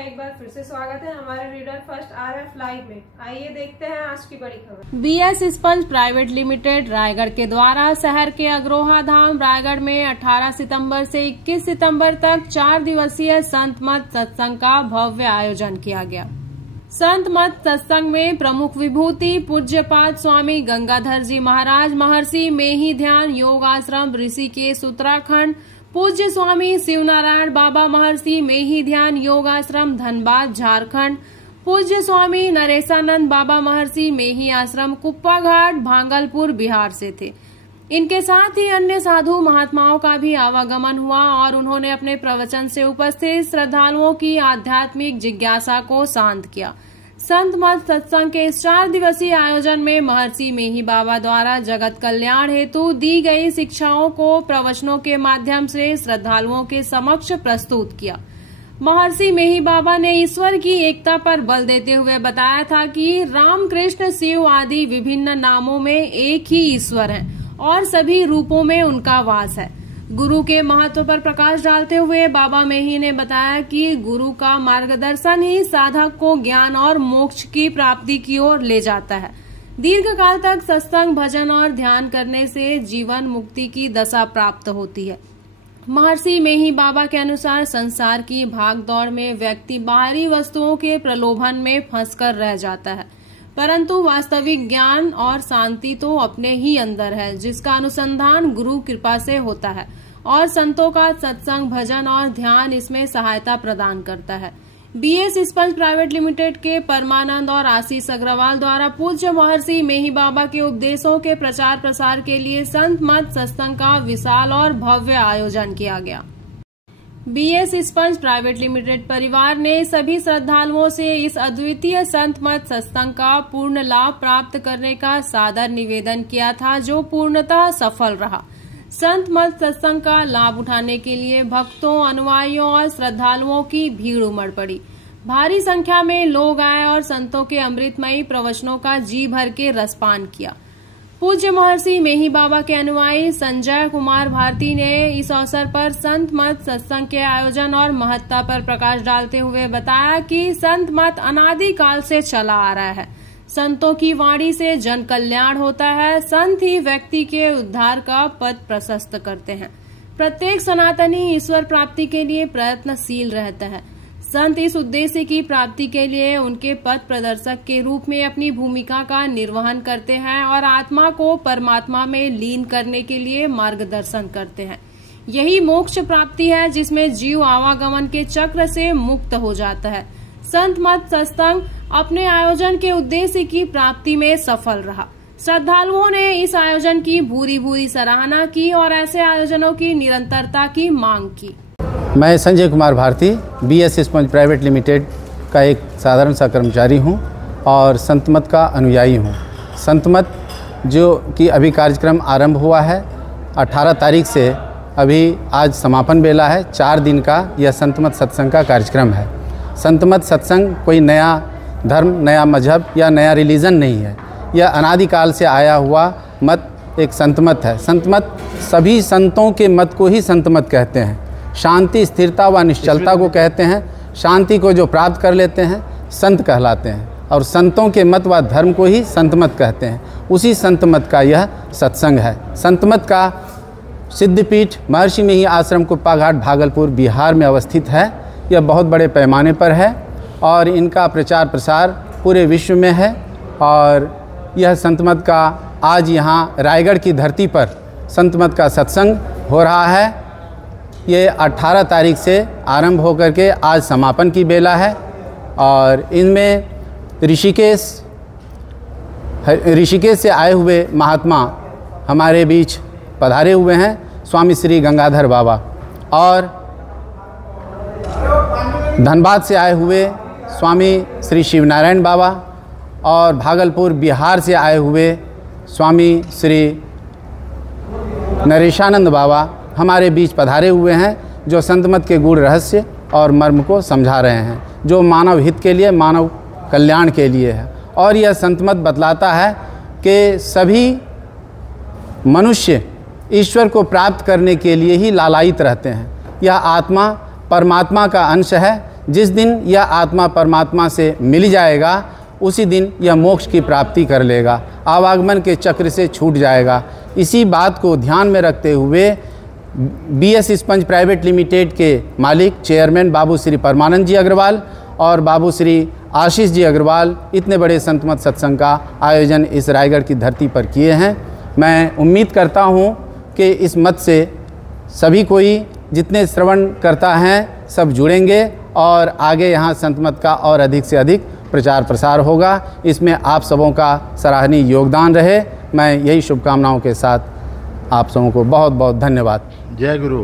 आपका एक बार फिर से स्वागत है हमारे रीडर फर्स्ट RF लाइव में। आइए देखते हैं आज की बड़ी खबर। BS sponge private limited Raigarh के द्वारा शहर के अग्रोहा धाम रायगढ़ में 18 सितंबर से 21 सितंबर तक 4 दिवसीय संत मत सत्संग का भव्य आयोजन किया गया। संत मत सत्संग में प्रमुख विभूति पूज्यपाद स्वामी गंगाधर जी महाराज महर्षि मेही ध्यान योग आश्रम ऋषिकेश उत्तराखंड, पूज्य स्वामी शिवनारायण बाबा महर्षि मेही ध्यान योग आश्रम धनबाद झारखंड, पूज्य स्वामी नरेशानंद बाबा महर्षि मेही आश्रम कुप्पा घाट भागलपुर बिहार से थे। इनके साथ ही अन्य साधु महात्माओं का भी आवागमन हुआ और उन्होंने अपने प्रवचन से उपस्थित श्रद्धालुओं की आध्यात्मिक जिज्ञासा को शांत किया। संत मत सत्संग के इस 4 दिवसीय आयोजन में महर्षि मेही बाबा द्वारा जगत कल्याण हेतु दी गई शिक्षाओं को प्रवचनों के माध्यम से श्रद्धालुओं के समक्ष प्रस्तुत किया। महर्षि मेही बाबा ने ईश्वर की एकता पर बल देते हुए बताया था कि राम कृष्ण शिव आदि विभिन्न नामों में एक ही ईश्वर है और सभी रूपों में उनका वास है। गुरु के महत्व पर प्रकाश डालते हुए बाबा मेही ने बताया कि गुरु का मार्गदर्शन ही साधक को ज्ञान और मोक्ष की प्राप्ति की ओर ले जाता है। दीर्घ काल तक सत्संग भजन और ध्यान करने से जीवन मुक्ति की दशा प्राप्त होती है। महर्षि मेही बाबा के अनुसार संसार की भागदौड़ में व्यक्ति बाहरी वस्तुओं के प्रलोभन में फंसकर रह जाता है, परंतु वास्तविक ज्ञान और शांति तो अपने ही अंदर है, जिसका अनुसंधान गुरु कृपा से होता है और संतों का सत्संग भजन और ध्यान इसमें सहायता प्रदान करता है। BS स्पंज प्राइवेट लिमिटेड के परमानंद और आशीष अग्रवाल द्वारा पूज्य महर्षि मेही बाबा के उपदेशों के प्रचार प्रसार के लिए संत मत सत्संग का विशाल और भव्य आयोजन किया गया। BS स्पंज प्राइवेट लिमिटेड परिवार ने सभी श्रद्धालुओं से इस अद्वितीय संत मत सत्संग का पूर्ण लाभ प्राप्त करने का सादर निवेदन किया था, जो पूर्णतः सफल रहा। संत मत सत्संग का लाभ उठाने के लिए भक्तों, अनुयायियों और श्रद्धालुओं की भीड़ उमड़ पड़ी। भारी संख्या में लोग आए और संतों के अमृतमयी प्रवचनों का जी भर के रसपान किया। पूज्य महर्षि मेही बाबा के अनुयायी संजय कुमार भारती ने इस अवसर पर संत मत सत्संग के आयोजन और महत्ता पर प्रकाश डालते हुए बताया कि संत मत अनादि काल से चला आ रहा है। संतों की वाणी से जन कल्याण होता है। संत ही व्यक्ति के उद्धार का पथ प्रशस्त करते हैं। प्रत्येक सनातनी ईश्वर प्राप्ति के लिए प्रयत्नशील रहता है। संत इस उद्देश्य की प्राप्ति के लिए उनके पथ प्रदर्शक के रूप में अपनी भूमिका का निर्वहन करते हैं और आत्मा को परमात्मा में लीन करने के लिए मार्गदर्शन करते हैं। यही मोक्ष प्राप्ति है, जिसमें जीव आवागमन के चक्र से मुक्त हो जाता है। संत मत सत्संग अपने आयोजन के उद्देश्य की प्राप्ति में सफल रहा। श्रद्धालुओं ने इस आयोजन की भूरी भूरी सराहना की और ऐसे आयोजनों की निरंतरता की मांग की। मैं Sanjay Kumar Bharati BS sponge private limited का एक साधारण सा कर्मचारी हूं और संत मत का अनुयायी हूं। संत मत जो कि अभी कार्यक्रम आरंभ हुआ है 18 तारीख से अभी आज समापन बेला है। 4 दिन का यह संत मत सत्संग का कार्यक्रम है। संत मत सत्संग कोई नया धर्म, नया मजहब या नया रिलीजन नहीं है। यह अनादिकाल से आया हुआ मत एक संत मत है। संत मत सभी संतों के मत को ही संत मत कहते हैं। शांति, स्थिरता व निश्चलता को कहते हैं। शांति को जो प्राप्त कर लेते हैं संत कहलाते हैं और संतों के मत व धर्म को ही संत मत कहते हैं। उसी संत मत का यह सत्संग है। संत मत का सिद्धपीठ महर्षि मेही आश्रम कुप्पा घाट भागलपुर बिहार में अवस्थित है। यह बहुत बड़े पैमाने पर है और इनका प्रचार प्रसार पूरे विश्व में है और यह संत मत का आज यहाँ रायगढ़ की धरती पर संत मत का सत्संग हो रहा है। ये 18 तारीख से आरंभ होकर के आज समापन की बेला है और इनमें ऋषिकेश से आए हुए महात्मा हमारे बीच पधारे हुए हैं। स्वामी श्री गंगाधर बाबा और धनबाद से आए हुए स्वामी श्री शिवनारायण बाबा और भागलपुर बिहार से आए हुए स्वामी श्री नरेशानंद बाबा हमारे बीच पधारे हुए हैं, जो संत मत के गूढ़ रहस्य और मर्म को समझा रहे हैं, जो मानव हित के लिए, मानव कल्याण के लिए है। और यह संत मत बतलाता है कि सभी मनुष्य ईश्वर को प्राप्त करने के लिए ही लालायित रहते हैं। यह आत्मा परमात्मा का अंश है। जिस दिन यह आत्मा परमात्मा से मिल जाएगा उसी दिन यह मोक्ष की प्राप्ति कर लेगा, आवागमन के चक्र से छूट जाएगा। इसी बात को ध्यान में रखते हुए BS स्पंज प्राइवेट लिमिटेड के मालिक चेयरमैन बाबू श्री परमानंद जी अग्रवाल और बाबू श्री आशीष जी अग्रवाल इतने बड़े संतमत सत्संग का आयोजन इस रायगढ़ की धरती पर किए हैं। मैं उम्मीद करता हूं कि इस मत से सभी कोई जितने श्रवण करता हैं सब जुड़ेंगे और आगे यहाँ संतमत का और अधिक से अधिक प्रचार प्रसार होगा। इसमें आप सबों का सराहनीय योगदान रहे। मैं यही शुभकामनाओं के साथ आप सबों को बहुत बहुत धन्यवाद। जय गुरु।